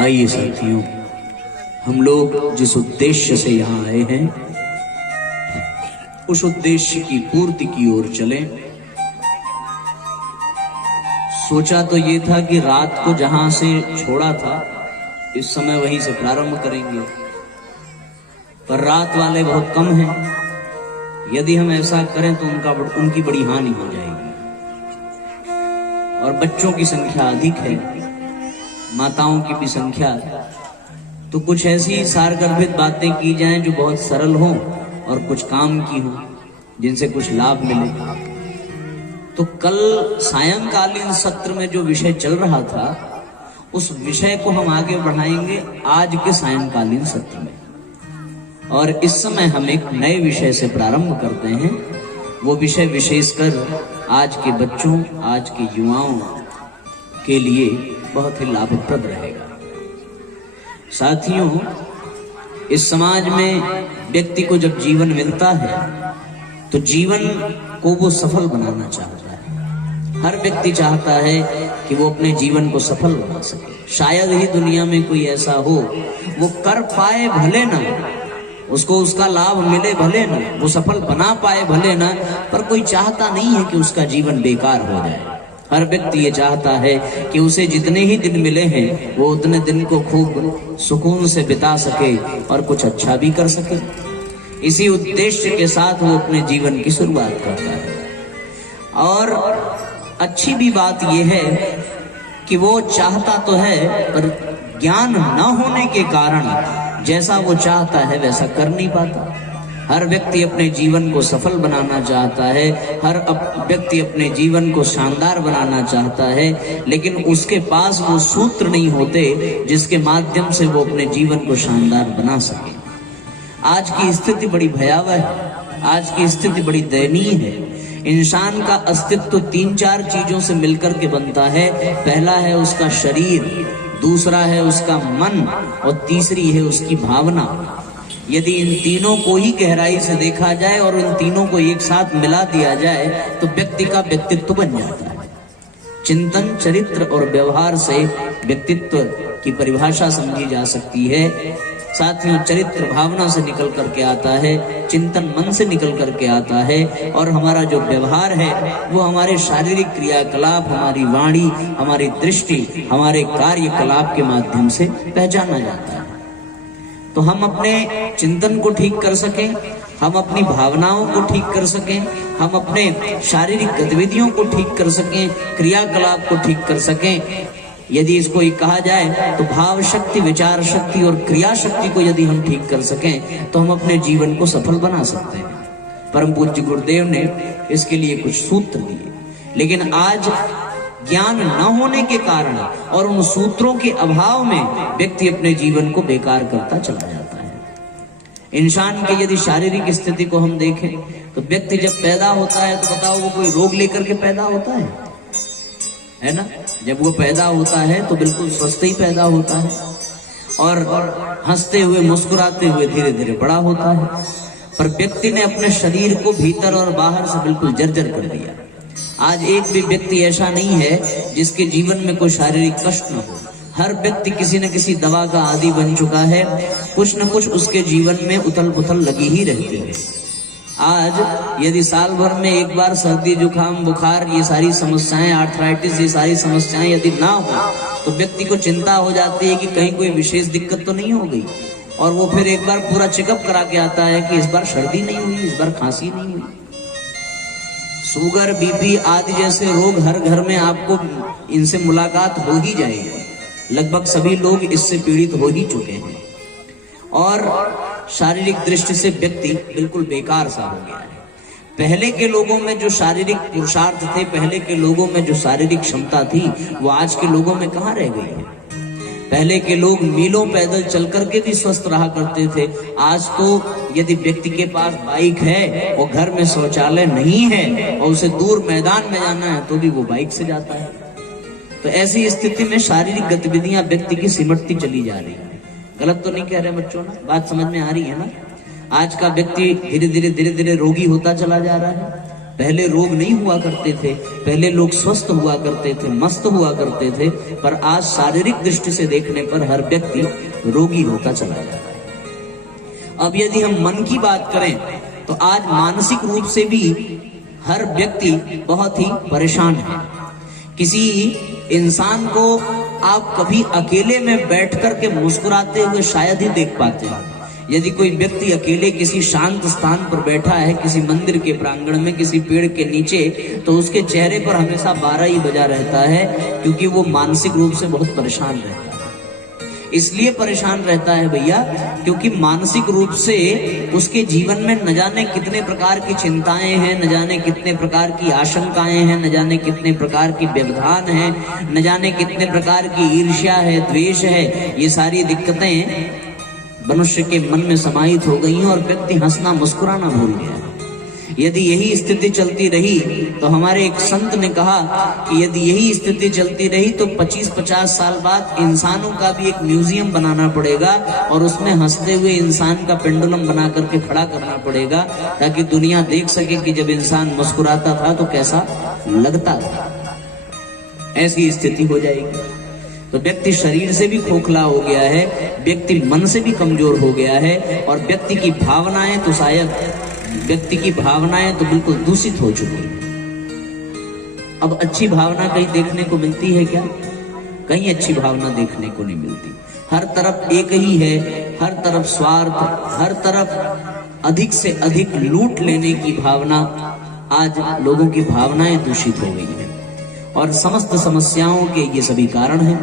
आइए साथियों, हम लोग जिस उद्देश्य से यहाँ आए हैं उस उद्देश्य की पूर्ति की ओर चलें। सोचा तो ये था कि रात को जहां से छोड़ा था इस समय वहीं से प्रारंभ करेंगे, पर रात वाले बहुत कम हैं। यदि हम ऐसा करें तो उनकी बड़ी हानि हो जाएगी और बच्चों की संख्या अधिक है, माताओं की भी संख्या। तो कुछ ऐसी सारगर्भित बातें की जाएं जो बहुत सरल हों और कुछ काम की हों, जिनसे कुछ लाभ मिले। तो कल सायंकालीन सत्र में जो विषय चल रहा था उस विषय को हम आगे बढ़ाएंगे आज के सायंकालीन सत्र में। और इस समय हम एक नए विषय से प्रारंभ करते हैं। वो विषय विशेषकर आज के बच्चों, आज के युवाओं के लिए बहुत ही लाभप्रद रहेगा। साथियों, इस समाज में व्यक्ति को जब जीवन मिलता है तो जीवन को वो सफल बनाना चाहता है। हर व्यक्ति चाहता है कि वो अपने जीवन को सफल बना सके। शायद ही दुनिया में कोई ऐसा हो, वो कर पाए भले ना, उसको उसका लाभ मिले भले ना, वो सफल बना पाए भले ना, पर कोई चाहता नहीं है कि उसका जीवन बेकार हो जाए। हर व्यक्ति ये चाहता है कि उसे जितने ही दिन मिले हैं वो उतने दिन को खूब सुकून से बिता सके और कुछ अच्छा भी कर सके। इसी उद्देश्य के साथ वो अपने जीवन की शुरुआत करता है। और अच्छी भी बात यह है कि वो चाहता तो है, पर ज्ञान न होने के कारण जैसा वो चाहता है वैसा कर नहीं पाता। हर व्यक्ति अपने जीवन को सफल बनाना चाहता है, हर व्यक्ति अपने जीवन को शानदार बनाना चाहता है, लेकिन उसके पास वो सूत्र नहीं होते जिसके माध्यम से वो अपने जीवन को शानदार बना सके। आज की स्थिति बड़ी भयावह है, आज की स्थिति बड़ी दयनीय है। इंसान का अस्तित्व 3-4 चीजों से मिलकर के बनता है। पहला है उसका शरीर, दूसरा है उसका मन और तीसरी है उसकी भावना। यदि इन तीनों को ही गहराई से देखा जाए और इन तीनों को एक साथ मिला दिया जाए तो व्यक्ति का व्यक्तित्व बन जाता है। चिंतन, चरित्र और व्यवहार से व्यक्तित्व की परिभाषा समझी जा सकती है। साथियों, चरित्र भावना से निकल करके आता है, चिंतन मन से निकल करके आता है, और हमारा जो व्यवहार है वो हमारे शारीरिक क्रियाकलाप, हमारी वाणी, हमारी दृष्टि, हमारे कार्यकलाप के माध्यम से पहचाना जाता है। तो हम अपने चिंतन को ठीक कर सकें, हम अपनी भावनाओं को ठीक कर सकें, हम अपने शारीरिक गतिविधियों को ठीक कर सकें, क्रियाकलाप को ठीक कर सकें। यदि इसको कहा जाए तो भाव शक्ति, विचार शक्ति और क्रिया शक्ति को यदि हम ठीक कर सकें तो हम अपने जीवन को सफल बना सकते हैं। परम पूज्य गुरुदेव ने इसके लिए कुछ सूत्र दिए, लेकिन आज ज्ञान न होने के कारण और उन सूत्रों के अभाव में व्यक्ति अपने जीवन को बेकार करता चला जाता है। इंसान के यदि शारीरिक स्थिति को हम देखें तो व्यक्ति जब पैदा होता है तो बताओ वो कोई रोग लेकर के पैदा होता है ना? जब वो पैदा होता है तो बिल्कुल स्वस्थ ही पैदा होता है और हंसते हुए, मुस्कुराते हुए धीरे धीरे बड़ा होता है। पर व्यक्ति ने अपने शरीर को भीतर और बाहर से बिल्कुल जर्जर कर दिया। आज एक भी व्यक्ति ऐसा नहीं है जिसके जीवन में कोई शारीरिक कष्ट न हो। हर व्यक्ति किसी न किसी दवा का आदी बन चुका है। कुछ न कुछ उसके जीवन में उथल पुथल लगी ही रहती है। आज यदि साल भर में एक बार सर्दी, जुकाम, बुखार, ये सारी समस्याएं, आर्थराइटिस, ये सारी समस्याएं यदि ना हो तो व्यक्ति को चिंता हो जाती है कि कहीं कोई विशेष दिक्कत तो नहीं हो गई, और वो फिर एक बार पूरा चेकअप करा के आता है कि इस बार सर्दी नहीं हुई, इस बार खांसी नहीं हुई। शुगर, बीपी आदि जैसे रोग हर घर में आपको इनसे मुलाकात हो ही जाएगी। लगभग सभी लोग इससे पीड़ित हो ही चुके हैं और शारीरिक दृष्टि से व्यक्ति बिल्कुल बेकार सा हो गया है। पहले के लोगों में जो शारीरिक पुरुषार्थ थे, पहले के लोगों में जो शारीरिक क्षमता थी, वो आज के लोगों में कहाँ रह गई है। पहले के लोग मीलों पैदल चल करके भी स्वस्थ रहा करते थे। आज तो यदि व्यक्ति के पास बाइक है और घर में शौचालय नहीं है और उसे दूर मैदान में जाना है तो भी वो बाइक से जाता है। तो ऐसी स्थिति में शारीरिक गतिविधियां व्यक्ति की सिमटती चली जा रही है। गलत तो नहीं कह रहे बच्चों ना? बात समझ में आ रही है ना? आज का व्यक्ति धीरे धीरे रोगी होता चला जा रहा है। पहले रोग नहीं हुआ करते थे, पहले लोग स्वस्थ हुआ करते थे, मस्त हुआ करते थे, पर आज शारीरिक दृष्टि से देखने पर हर व्यक्ति रोगी होता चला जा रहा है। अब यदि हम मन की बात करें तो आज मानसिक रूप से भी हर व्यक्ति बहुत ही परेशान है। किसी इंसान को आप कभी अकेले में बैठ कर के मुस्कुराते हुए शायद ही देख पाते हैं। यदि कोई व्यक्ति अकेले किसी शांत स्थान पर बैठा है, किसी मंदिर के प्रांगण में, किसी पेड़ के नीचे, तो उसके चेहरे पर हमेशा 12 ही बजा रहता है, क्योंकि वो मानसिक रूप से बहुत परेशान रहता है। इसलिए परेशान रहता है भैया, क्योंकि मानसिक रूप से उसके जीवन में न जाने कितने प्रकार की चिंताएं हैं, न जाने कितने प्रकार की आशंकाएं हैं, न जाने कितने प्रकार की व्यवधान हैं, न जाने कितने प्रकार की ईर्ष्या है, द्वेष है। ये सारी दिक्कतें मनुष्य के मन में समाहित हो गई हैं और व्यक्ति हंसना मुस्कुराना भूल गया। यदि यही स्थिति चलती रही तो हमारे एक संत ने कहा कि यदि यही स्थिति चलती रही तो 25-50 साल बाद इंसानों का भी एक म्यूजियम बनाना पड़ेगा और उसमें हंसते हुए इंसान का पेंडुलम बना करके खड़ा करना पड़ेगा, ताकि दुनिया देख सके कि जब इंसान मुस्कुराता था तो कैसा लगता था। ऐसी स्थिति हो जाएगी। तो व्यक्ति शरीर से भी खोखला हो गया है, व्यक्ति मन से भी कमजोर हो गया है, और व्यक्ति की भावनाएं तो बिल्कुल दूषित हो चुकी है। अब अच्छी भावना कहीं देखने को मिलती है क्या? कहीं अच्छी भावना देखने को नहीं मिलती। हर तरफ एक ही है, हर तरफ स्वार्थ, हर तरफ अधिक से अधिक लूट लेने की भावना। आज लोगों की भावनाएं दूषित हो गई हैं और समस्त समस्याओं के ये सभी कारण हैं।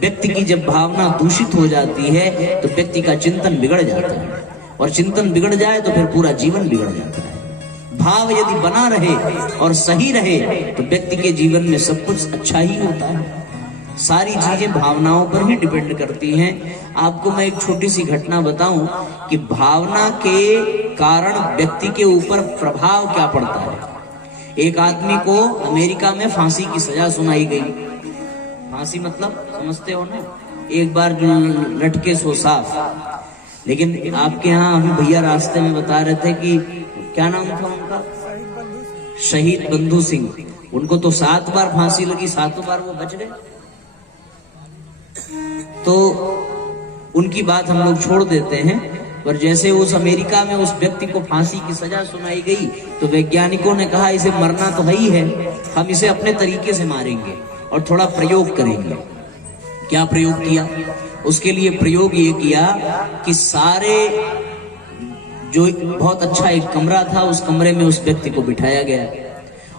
व्यक्ति की जब भावना दूषित हो जाती है तो व्यक्ति का चिंतन बिगड़ जाता है, और चिंतन बिगड़ जाए तो फिर पूरा जीवन बिगड़ जाता है। भाव यदि बना रहे और सही रहे तो व्यक्ति के जीवन में सब कुछ अच्छा ही होता है। सारी चीजें भावनाओं पर ही डिपेंड करती हैं। आपको मैं एक छोटी सी घटना बताऊं कि भावना के कारण व्यक्ति के ऊपर प्रभाव क्या पड़ता है। एक आदमी को अमेरिका में फांसी की सजा सुनाई गई। फांसी मतलब समझते हो ना, एक बार जो लटके सो साफ। लेकिन आपके यहाँ अभी भैया रास्ते में बता रहे थे कि क्या नाम था उनका, शहीद बंधु सिंह। उनको तो 7 बार फांसी लगी, 7 बार वो बच गए। तो उनकी बात हम लोग छोड़ देते हैं, पर जैसे उस अमेरिका में उस व्यक्ति को फांसी की सजा सुनाई गई तो वैज्ञानिकों ने कहा इसे मरना तो है ही है, हम इसे अपने तरीके से मारेंगे और थोड़ा प्रयोग करेंगे। क्या प्रयोग किया? उसके लिए प्रयोग ये किया कि सारे जो बहुत अच्छा एक कमरा था, उस कमरे में उस व्यक्ति को बिठाया गया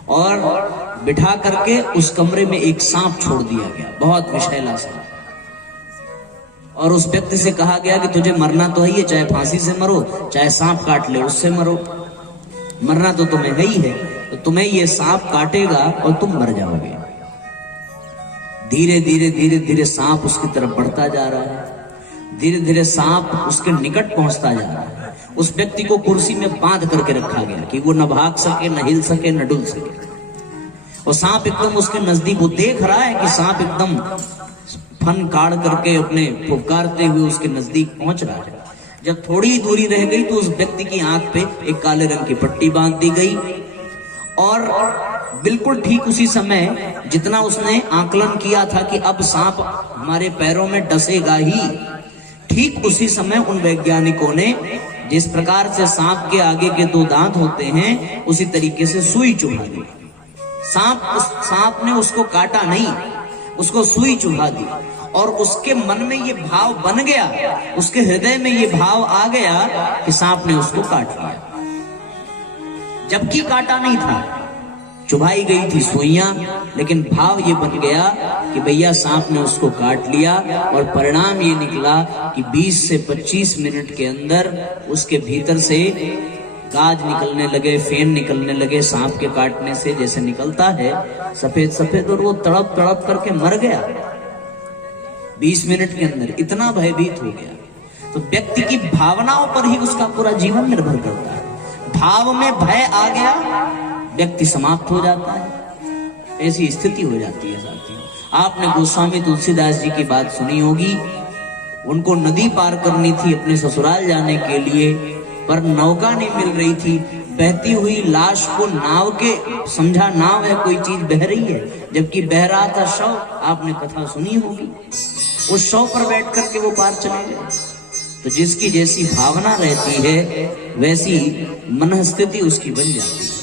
और बिठा करके उस कमरे में एक सांप छोड़ दिया गया, बहुत विषैला सांप। और उस व्यक्ति से कहा गया कि तुझे मरना तो है ही है, चाहे फांसी से मरो चाहे सांप काट ले उससे मरो, मरना तो तुम्हें है ही है। तो तुम्हें ये सांप काटेगा और तुम मर जाओगे। धीरे धीरे धीरे धीरे सांप उसकी तरफ बढ़ता जा रहा है, धीरे धीरे सांप उसके निकट पहुंचता जा रहा है। उस व्यक्ति को कुर्सी में बांध करके रखा गया कि वो न भाग सके, न हिल सके, न डुल सके। और सांप एकदम उसके नजदीक, वो देख रहा है कि सांप एकदम फन काट करके अपने फुफकारते हुए उसके नजदीक पहुंच रहा है। जब थोड़ी दूरी रह गई तो उस व्यक्ति की आंख पे एक काले रंग की पट्टी बांध दी गई, और बिल्कुल ठीक उसी समय जितना उसने आकलन किया था कि अब सांप हमारे पैरों में डसेगा ही, ठीक उसी समय उन वैज्ञानिकों ने जिस प्रकार से सांप के आगे के 2 दांत होते हैं उसी तरीके से सुई चुभा दी। सांप ने उसको काटा नहीं, उसको सुई चुभा दी, और उसके मन में ये भाव बन गया, उसके हृदय में ये भाव आ गया कि सांप ने उसको काट लिया, जबकि काटा नहीं था। चुभाई गई थी सुइयां, लेकिन भाव ये बन गया कि भैया सांप ने उसको काट लिया। और परिणाम ये निकला कि 20 से 25 मिनट के अंदर उसके भीतर से गाज निकलने लगे, फेन निकलने लगे, सांप के काटने से जैसे निकलता है सफेद सफेद, और वो तड़प तड़प करके मर गया 20 मिनट के अंदर। इतना भयभीत हो गया। तो व्यक्ति की भावनाओं पर ही उसका पूरा जीवन निर्भर करता है। भाव में भय आ गया, व्यक्ति समाप्त हो जाता है। ऐसी स्थिति हो जाती है साथियों। आपने गोस्वामी तुलसीदास जी की बात सुनी होगी। उनको नदी पार करनी थी अपने ससुराल जाने के लिए, पर नौका नहीं मिल रही थी। बहती हुई लाश को नाव के समझा नाव है, कोई चीज बह रही है, जबकि बह रहा था शव। आपने कथा सुनी होगी, उस शव पर बैठ करके वो पार चले गए। तो जिसकी जैसी भावना रहती है वैसी मन स्थिति उसकी बन जाती है।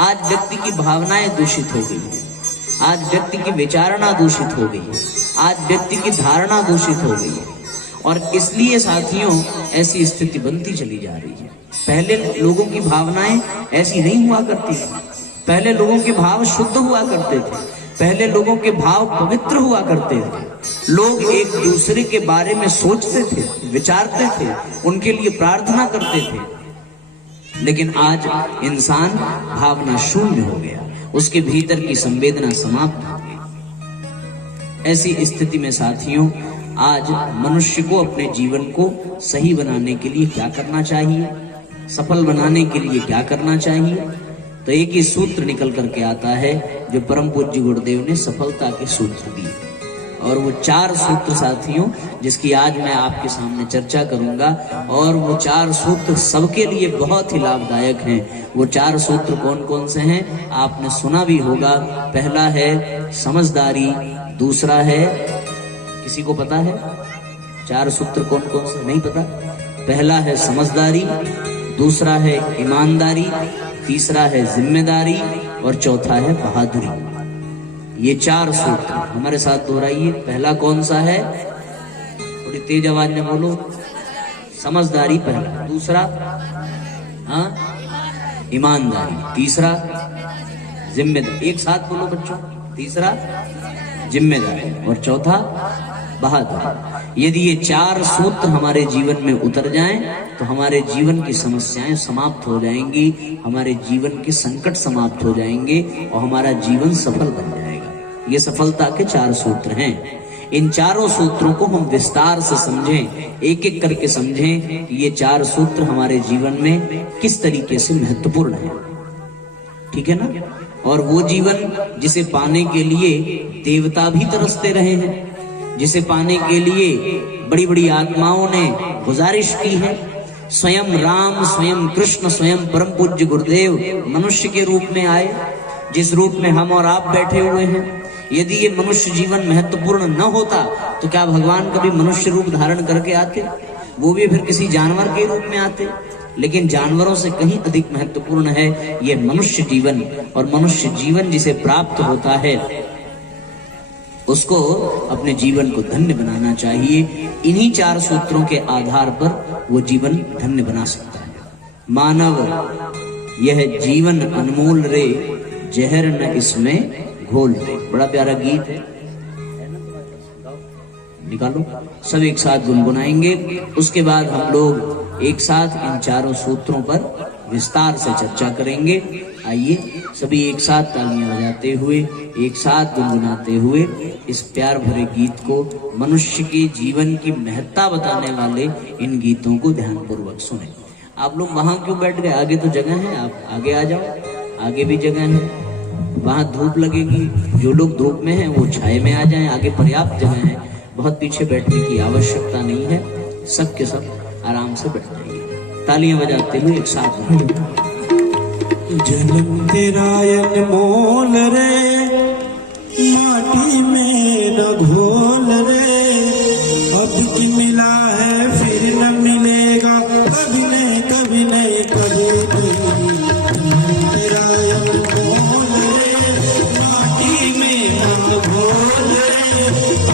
आज व्यक्ति की भावनाएं दूषित हो गई है, आज व्यक्ति की विचारणा दूषित हो गई है, आज व्यक्ति की धारणा दूषित हो गई है, और इसलिए साथियों ऐसी स्थिति बनती चली जा रही है। पहले लोगों की भावनाएं ऐसी नहीं हुआ करती थी, पहले लोगों के भाव शुद्ध हुआ करते थे, पहले लोगों के भाव पवित्र हुआ करते थे। लोग एक दूसरे के बारे में सोचते थे, विचारते थे, उनके लिए प्रार्थना करते थे। लेकिन आज इंसान भावना शून्य हो गया, उसके भीतर की संवेदना समाप्त हो गई। ऐसी स्थिति में साथियों आज मनुष्य को अपने जीवन को सही बनाने के लिए क्या करना चाहिए, सफल बनाने के लिए क्या करना चाहिए? तो एक ही सूत्र निकल करके आता है जो परम पूज्य गुरुदेव ने सफलता के सूत्र दिए, और वो 4 सूत्र साथियों जिसकी आज मैं आपके सामने चर्चा करूंगा, और वो 4 सूत्र सबके लिए बहुत ही लाभदायक हैं। वो 4 सूत्र कौन कौन से हैं आपने सुना भी होगा। पहला है समझदारी, दूसरा है, किसी को पता है 4 सूत्र कौन कौन से? नहीं पता। पहला है समझदारी, दूसरा है ईमानदारी, तीसरा है जिम्मेदारी, और चौथा है बहादुरी। ये 4 सूत्र हमारे साथ दोहराइए। पहला कौन सा है? थोड़ी तेज आवाज में बोलो। समझदारी पहला, दूसरा ईमानदारी, तीसरा जिम्मेदारी। एक साथ बोलो बच्चों। तीसरा जिम्मेदारी और चौथा बहादुरी। यदि ये 4 सूत्र हमारे जीवन में उतर जाएं तो हमारे जीवन की समस्याएं समाप्त हो जाएंगी, हमारे जीवन के संकट समाप्त हो जाएंगे और हमारा जीवन सफल बन जाएगा। ये सफलता के 4 सूत्र हैं। इन 4 सूत्रों को हम विस्तार से समझें, एक एक करके समझें कि ये 4 सूत्र हमारे जीवन में किस तरीके से महत्वपूर्ण है। ठीक है ना? और वो जीवन जिसे पाने के लिए देवता भी तरसते रहे हैं, जिसे पाने के लिए बड़ी बड़ी आत्माओं ने गुजारिश की है। स्वयं राम, स्वयं कृष्ण, स्वयं परम पूज्य गुरुदेव मनुष्य के रूप में आए, जिस रूप में हम और आप बैठे हुए हैं। यदि ये मनुष्य जीवन महत्वपूर्ण न होता तो क्या भगवान कभी मनुष्य रूप धारण करके आते? वो भी फिर किसी जानवर के रूप में आते। लेकिन जानवरों से कहीं अधिक महत्वपूर्ण है ये मनुष्य जीवन, और मनुष्य जीवन जिसे प्राप्त होता है उसको अपने जीवन को धन्य बनाना चाहिए। इन्हीं 4 सूत्रों के आधार पर वो जीवन धन्य बना सकता है। मानव यह जीवन अनमोल रे, जहर न इसमें घोल रे। बड़ा प्यारा गीत है, निकालो। सब एक साथ गुनगुनाएंगे। उसके बाद हम लोग एक साथ इन 4 सूत्रों पर विस्तार से चर्चा करेंगे। आइए सभी एक साथ तालियां बजाते हुए, एक साथ गुनगुनाते हुए इस प्यार भरे गीत को, मनुष्य के जीवन की महत्ता बताने वाले इन गीतों को ध्यानपूर्वक सुने। आप लोग वहां क्यों बैठ गए? आगे तो जगह है, आप आगे आ जाओ। आगे भी जगह है, वहां धूप लगेगी। जो लोग धूप में हैं वो छाए में आ जाएं, आगे पर्याप्त जगह है। बहुत पीछे बैठने की आवश्यकता नहीं है, सब के सब आराम से बैठ जाइए। तालियां बजाते हुए एक साथ। जन्म तेरा अनमोल रे, माटी में न घोल रे, अब की मिला है फिर न मिलेगा, कभी नहीं कभी नहीं कभी नहीं। तेरा अनमोल रे, माटी में न घोल रे,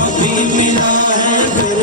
अभी मिला है फिर